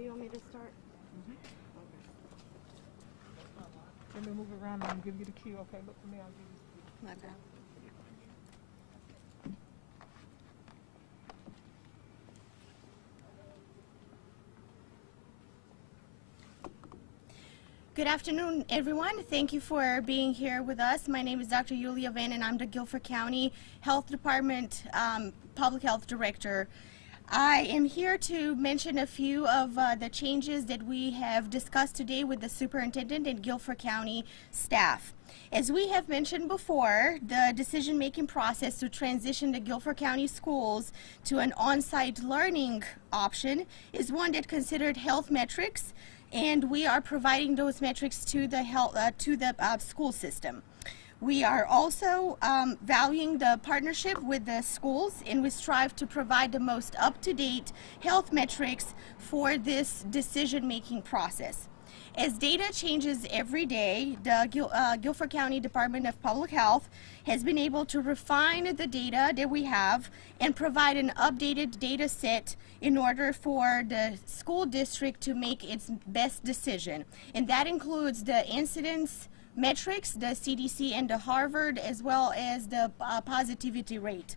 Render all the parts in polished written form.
you want me to start? Let me move it around and give you the cue. Okay, look for me. I'll give you the cue. Okay. Good afternoon, everyone. Thank you for being here with us. My name is Dr. Yulia Van, and I'm the Guilford County Health Department Public Health Director. I am here to mention a few of the changes that we have discussed today with the superintendent and Guilford County staff. As we have mentioned before, the decision-making process to transition the Guilford County Schools to an on-site learning option is one that considered health metrics, and we are providing those metrics to the school system. We are also valuing the partnership with the schools, and we strive to provide the most up-to-date health metrics for this decision-making process. As data changes every day, the Guilford County Department of Public Health has been able to refine the data that we have and provide an updated data set in order for the school district to make its best decision. And that includes the incidence metrics, the CDC and the Harvard, as well as the positivity rate.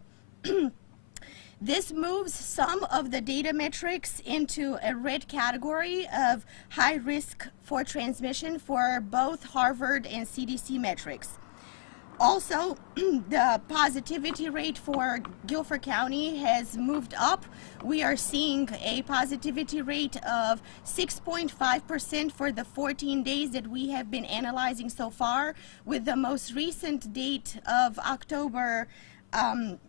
This moves some of the data metrics into a red category of high risk for transmission for both Harvard and CDC metrics. Also, the positivity rate for Guilford County has moved up. We are seeing a positivity rate of 6.5% for the 14 days that we have been analyzing so far, with the most recent date of October 12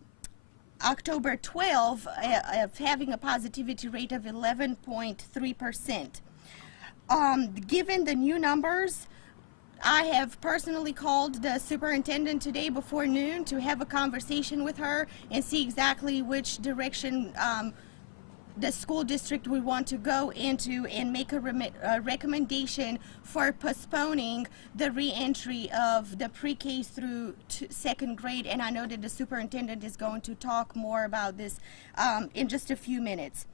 of having a positivity rate of 11.3%. Given the new numbers, I have personally called the superintendent today before noon to have a conversation with her and see exactly which direction the school district we want to go into and make a recommendation for postponing the re-entry of the pre-K through second grade. And I know that the superintendent is going to talk more about this in just a few minutes.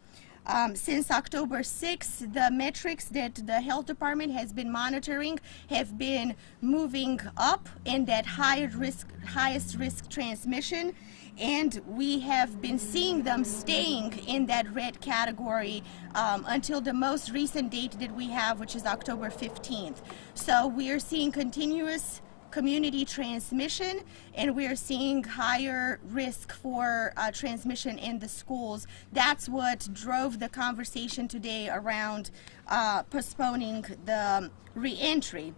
Since October 6th, the metrics that the health department has been monitoring have been moving up in that highest risk transmission, and we have been seeing them staying in that red category until the most recent date that we have, which is October 15th. So we are seeing continuous community transmission, and we are seeing higher risk for transmission in the schools. That's what drove the conversation today around postponing the re-entry.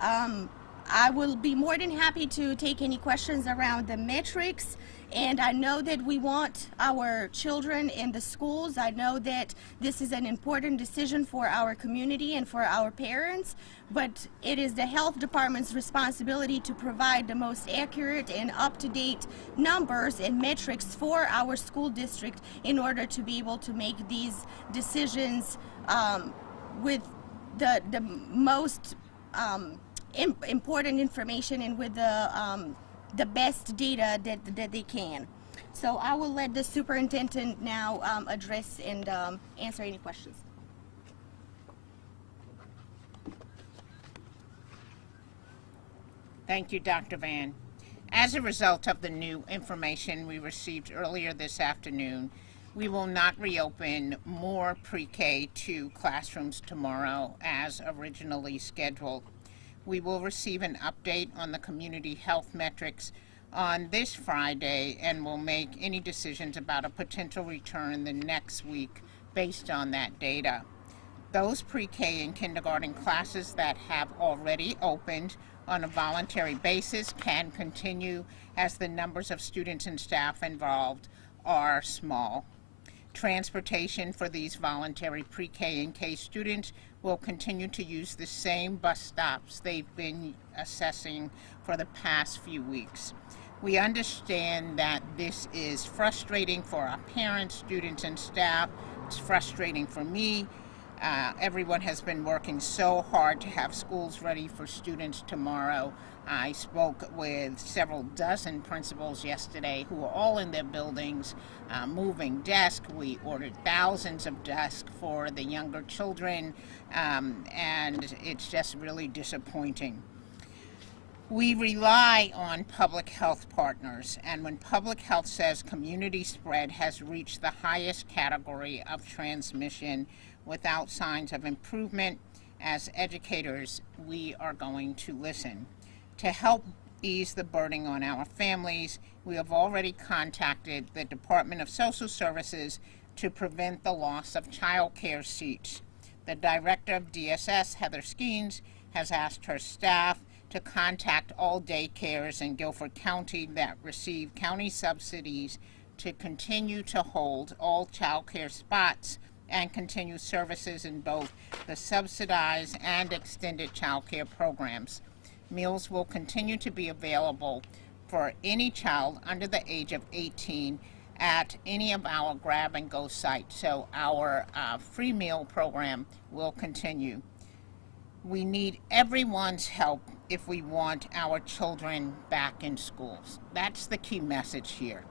I will be more than happy to take any questions around the metrics, and I know that we want our children in the schools. I know that this is an important decision for our community and for our parents, but it is the health department's responsibility to provide the most accurate and up-to-date numbers and metrics for our school district in order to be able to make these decisions with the most important information and with the best data that they can. So I will let the superintendent now address and answer any questions. Thank you, Dr. Van. As a result of the new information we received earlier this afternoon, we will not reopen more pre-K-2 classrooms tomorrow as originally scheduled. We will receive an update on the community health metrics on this Friday, and will make any decisions about a potential return the next week based on that data. Those pre-K and kindergarten classes that have already opened on a voluntary basis can continue, as the numbers of students and staff involved are small. Transportation for these voluntary pre-K and K students will continue to use the same bus stops they've been assessing for the past few weeks. We understand that this is frustrating for our parents, students, and staff. It's frustrating for me. Everyone has been working so hard to have schools ready for students tomorrow. I spoke with several dozen principals yesterday who are all in their buildings moving desks. We ordered thousands of desks for the younger children, and it's just really disappointing. We rely on public health partners, and when public health says community spread has reached the highest category of transmission without signs of improvement, as educators, we are going to listen. To help ease the burden on our families, we have already contacted the Department of Social Services to prevent the loss of child care seats. The Director of DSS, Heather Skeens, has asked her staff to contact all daycares in Guilford County that receive county subsidies to continue to hold all child care spots and continue services in both the subsidized and extended child care programs. Meals will continue to be available for any child under the age of 18 at any of our grab and go sites. So our free meal program will continue. We need everyone's help if we want our children back in schools. That's the key message here.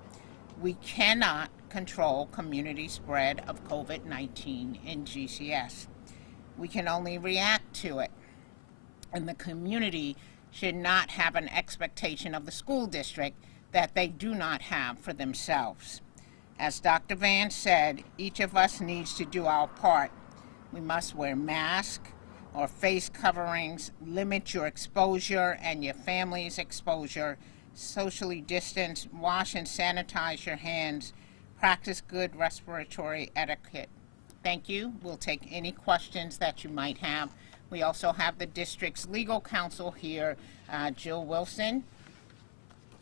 We cannot control community spread of COVID-19 in GCS. We can only react to it. And the community should not have an expectation of the school district that they do not have for themselves. As Dr. Van said, each of us needs to do our part. We must wear masks or face coverings, limit your exposure and your family's exposure, socially distance, wash and sanitize your hands, practice good respiratory etiquette. Thank you. We'll take any questions that you might have. We also have the district's legal counsel here, Jill Wilson.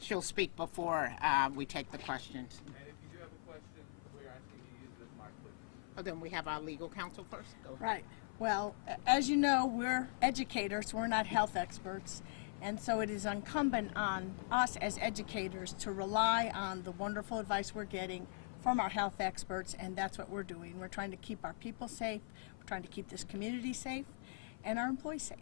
She'll speak before we take the questions. And if you do have a question, we're asking you to use this mic, please. Oh, then we have our legal counsel first. Go ahead. Right. Well, as you know, we're educators, we're not health experts, and so it is incumbent on us as educators to rely on the wonderful advice we're getting from our health experts, and that's what we're doing. We're trying to keep our people safe, we're trying to keep this community safe, and our employees safe.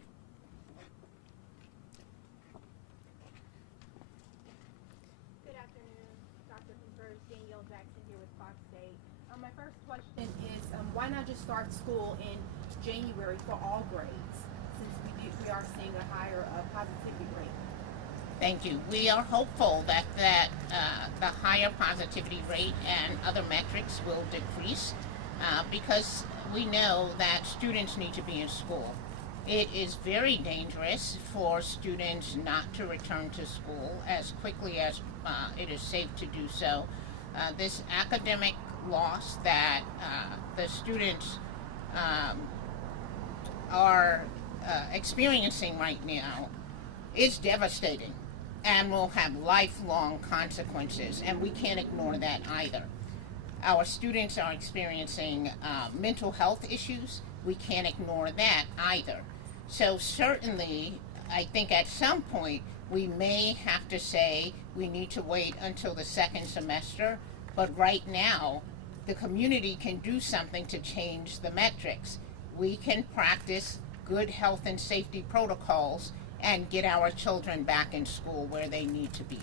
Good afternoon, Dr. Contreras, Danielle Jackson here with Fox State. My first question is, why not just start school in January for all grades, since we are seeing a higher positivity rate? Thank you. We are hopeful that the higher positivity rate and other metrics will decrease because we know that students need to be in school. It is very dangerous for students not to return to school as quickly as it is safe to do so. This academic loss that the students are experiencing right now is devastating and will have lifelong consequences, and we can't ignore that either. Our students are experiencing mental health issues. We can't ignore that either. So certainly, I think at some point we may have to say we need to wait until the second semester, but right now the community can do something to change the metrics. We can practice good health and safety protocols and get our children back in school where they need to be.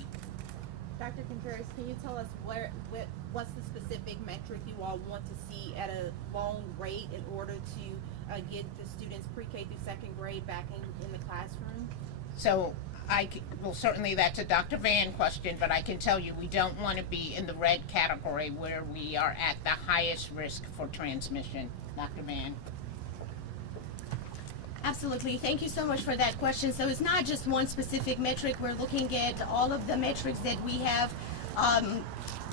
Dr. Contreras, can you tell us what's the specific metric you all want to see at a long rate in order to get the students pre-K through second grade back in the classroom? So well, certainly that's a Dr. Van question, but I can tell you we don't want to be in the red category where we are at the highest risk for transmission. Dr. Van. Absolutely. Thank you so much for that question. So it's not just one specific metric. We're looking at all of the metrics that we have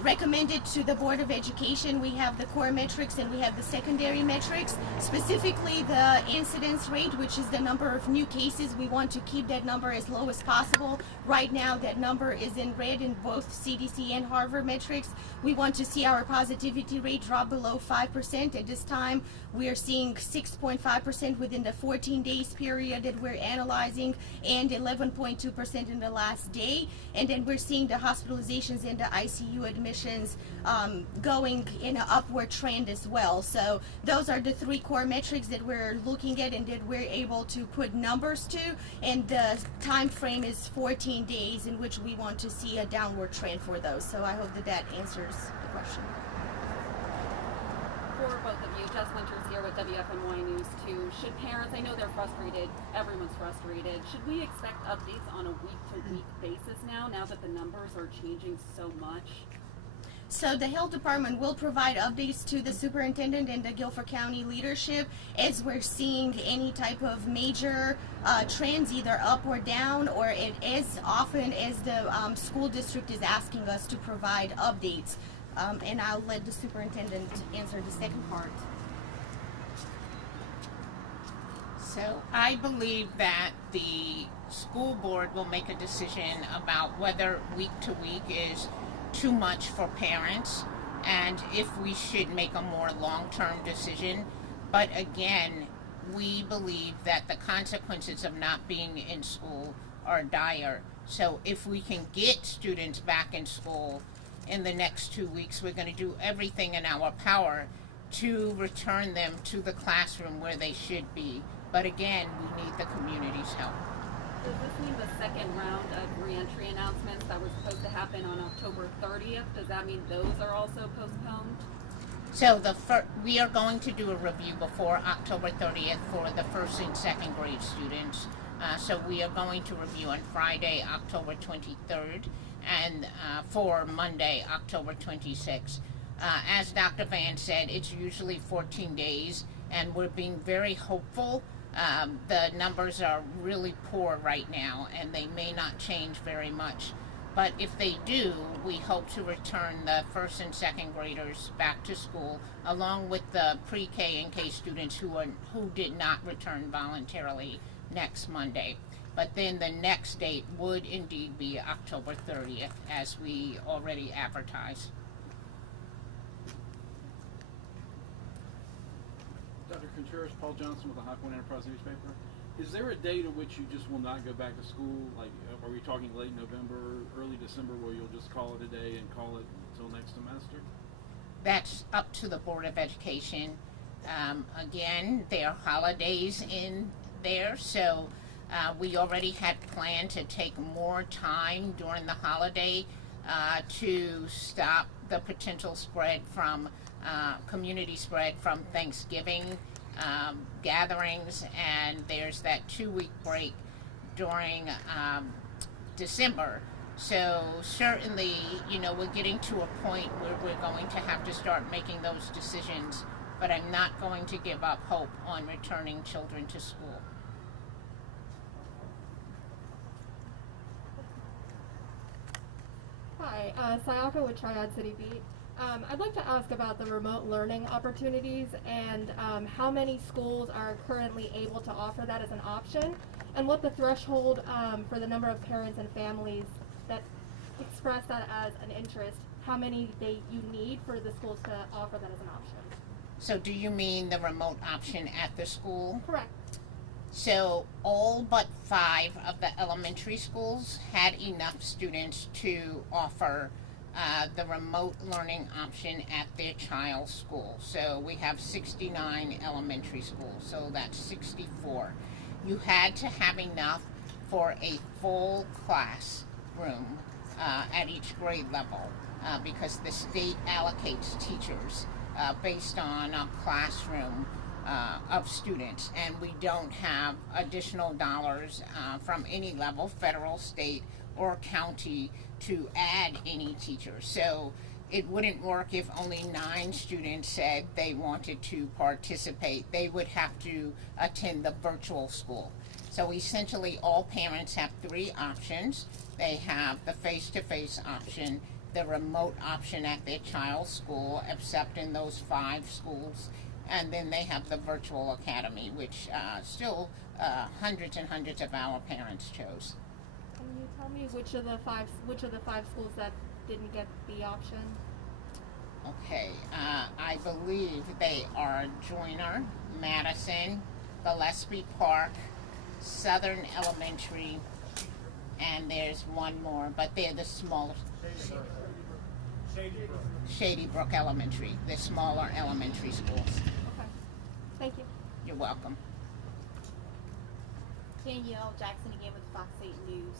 recommended to the Board of Education. We have the core metrics and we have the secondary metrics. Specifically the incidence rate, which is the number of new cases. We want to keep that number as low as possible. Right now that number is in red in both CDC and Harvard metrics. We want to see our positivity rate drop below 5%. At this time we are seeing 6.5% within the 14 days period that we're analyzing and 11.2% in the last day. And then we're seeing the hospitalizations and the ICU K-2 admissions going in an upward trend as well. So those are the three core metrics that we're looking at and that we're able to put numbers to, and the time frame is 14 days in which we want to see a downward trend for those. So I hope that that answers the question. For both of you, Jess Winters here with WFNY News 2. Should parents, I know they're frustrated, everyone's frustrated, should we expect updates on a week-to-week basis now that the numbers are changing so much? So the health department will provide updates to the superintendent and the Guilford County leadership as we're seeing any type of major trends, either up or down, or it as often as the school district is asking us to provide updates. And I'll let the superintendent answer the second part. So I believe that the school board will make a decision about whether week to week is too much for parents and if we should make a more long-term decision. But again, we believe that the consequences of not being in school are dire. So if we can get students back in school in the next 2 weeks, we're going to do everything in our power to return them to the classroom where they should be. But again, we need the community's help. Does this mean the second round of reentry announcements that were supposed to happen on October 30th, does that mean those are also postponed? So we are going to do a review before October 30th for the first and second grade students. So we are going to review on Friday, October 23rd, and for Monday, October 26th. As Dr. Van said, it's usually 14 days, and we're being very hopeful. The numbers are really poor right now, and they may not change very much. But if they do, we hope to return the first and second graders back to school, along with the pre-K and K students who did not return voluntarily next Monday. But then the next date would indeed be October 30th, as we already advertised. Dr. Contreras, Paul Johnson with the High Point Enterprise newspaper. Is there a date at which you just will not go back to school? Like, are we talking late November, early December, where you'll just call it a day and call it until next semester? That's up to the Board of Education. Again, there are holidays in there, so we already had planned to take more time during the holiday to stop the potential spread from community spread from Thanksgiving gatherings, and there's that 2-week break during December. So certainly, we're getting to a point where we're going to have to start making those decisions, but I'm not going to give up hope on returning children to school. Hi, Sayaka with Triad City Beat. I'd like to ask about the remote learning opportunities and how many schools are currently able to offer that as an option, and what the threshold for the number of parents and families that express that as an interest, how many you need for the schools to offer that as an option. So do you mean the remote option at the school? Correct. So all but 5 of the elementary schools had enough students to offer the remote learning option at their child's school. So we have 69 elementary schools, so that's 64. You had to have enough for a full classroom at each grade level because the state allocates teachers based on a classroom of students, and we don't have additional dollars from any level, federal, state, or county, to add any teachers. So it wouldn't work if only 9 students said they wanted to participate. They would have to attend the virtual school. So essentially all parents have 3 options. They have the face-to-face option, the remote option at their child's school, except in those 5 schools, and then they have the virtual academy, which still hundreds and hundreds of our parents chose. Can you tell me which of the five schools that didn't get the option? Okay, I believe they are Joyner, Madison, Gillespie Park, Southern Elementary, and there's one more, but they're the smallest. Shady Brook Elementary, the smaller elementary schools. Okay. Thank you. You're welcome. Danielle Jackson again with Fox 8 News.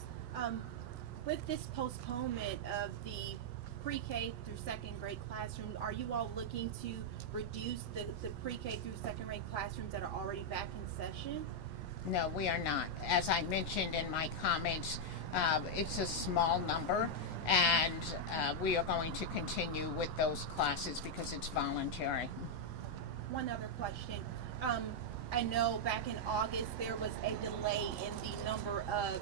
With this postponement of the pre-K through second grade classroom, are you all looking to reduce the pre-K through second grade classrooms that are already back in session? No, we are not. As I mentioned in my comments, it's a small number, and we are going to continue with those classes because it's voluntary. One other question. I know back in August there was a delay in the number of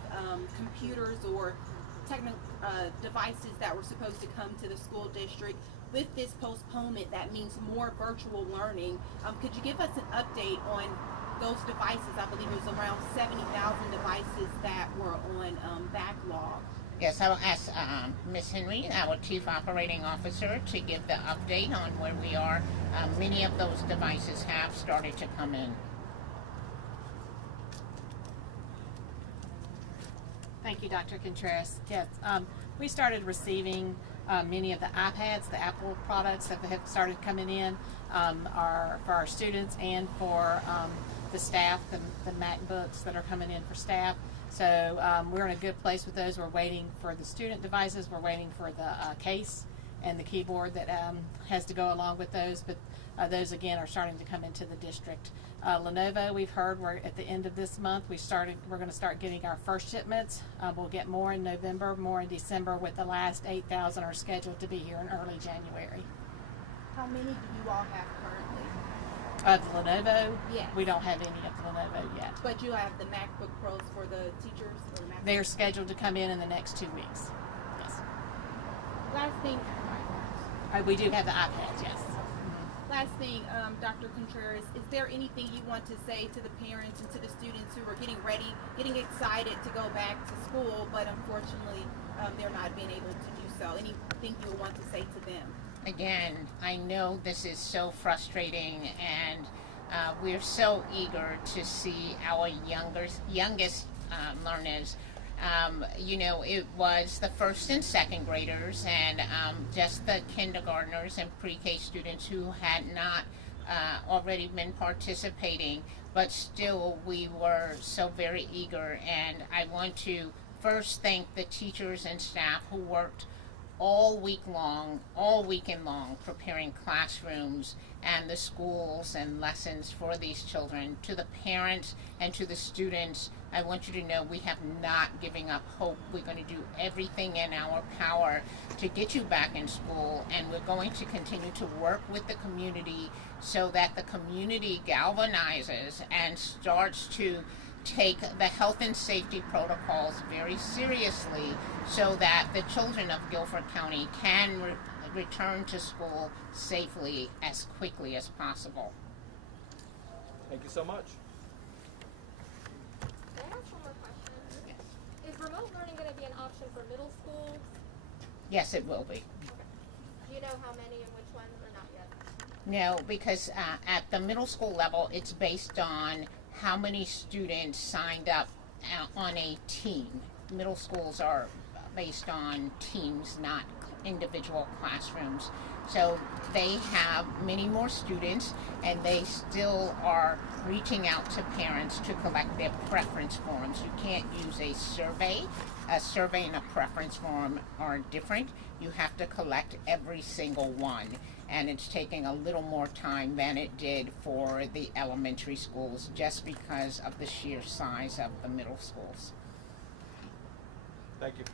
computers or technical devices that were supposed to come to the school district. With this postponement, that means more virtual learning. Could you give us an update on those devices? I believe it was around 70,000 devices that were on backlog. Yes, I will ask Ms. Henry, our Chief Operating Officer, to give the update on where we are. Many of those devices have started to come in. Thank you, Dr. Contreras. Yes, we started receiving many of the iPads, the Apple products that have started coming in are for our students and for the staff, the MacBooks that are coming in for staff. So we're in a good place with those. We're waiting for the student devices. We're waiting for the case and the keyboard that has to go along with those. But those, again, are starting to come into the district. Lenovo, we've heard we're at the end of this month. We're going to start getting our first shipments. We'll get more in November, more in December, with the last 8,000 are scheduled to be here in early January. How many do you all have currently? Of the Lenovo? Yes. We don't have any of the Lenovo yet. But you have the MacBook Pros for the teachers? Or the MacBook? They're scheduled to come in the next 2 weeks. Yes. Last thing. We do have the iPads, yes. Last thing, Dr. Contreras, is there anything you want to say to the parents and to the students who are getting ready, getting excited to go back to school, but unfortunately they're not being able to do so? Anything you want to say to them? Again, I know this is so frustrating, and we're so eager to see our youngest learners. It was the first and second graders and just the kindergartners and pre-K students who had not already been participating, but still we were so very eager. And I want to first thank the teachers and staff who worked all weekend long, preparing classrooms and the schools and lessons for these children. To the parents and to the students, I want you to know we have not given up hope. We're going to do everything in our power to get you back in school, and we're going to continue to work with the community so that the community galvanizes and starts to take the health and safety protocols very seriously so that the children of Guilford County can return to school safely as quickly as possible. Thank you so much. May I ask one more question? Yes. Is remote learning going to be an option for middle schools? Yes, it will be. Do you know how many and which ones, or not yet? No, because at the middle school level, it's based on how many students signed up on a team. Middle schools are based on teams, not individual classrooms. So they have many more students, and they still are reaching out to parents to collect their preference forms. You can't use a survey. A survey and a preference form are different. You have to collect every single one, and it's taking a little more time than it did for the elementary schools just because of the sheer size of the middle schools. Thank you.